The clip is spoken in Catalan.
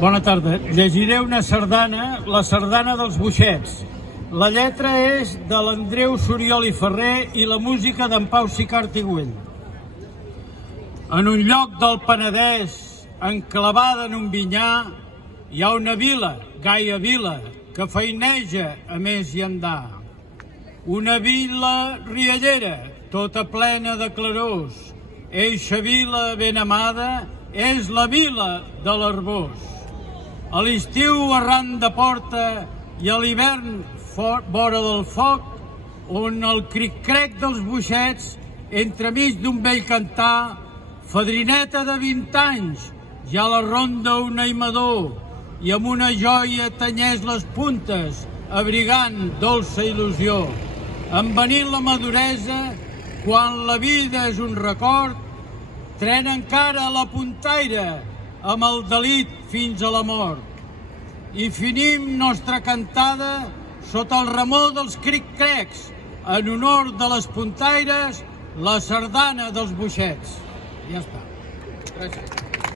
Bona tarda. Llegiré una sardana, la sardana dels Boixets. La lletra és de l'Andreu Soriol i Ferrer i la música d'en Pau Sicart i Güell. En un lloc del Penedès, enclavada en un vinyar, hi ha una vila, Gaia Vila, que feineja a més i andar. Una vila riallera, tota plena de clarors. Eixa vila ben amada és la vila de l'Arboç. A l'estiu arran de porta i a l'hivern vora del foc, on el cric-crec dels boixets, entremig d'un vell cantar, fadrineta de 20 anys, ja la ronda un aimador, i amb una joia tenyeix les puntes, abrigant dolça il·lusió. Envenint la maduresa, quan la vida és un record, tren encara la puntaire, amb el delit fins a la mort. I finim nostra cantada sota el remor dels cric-crecs, en honor de les puntaires, la sardana dels Boixets. Ja està. Gràcies.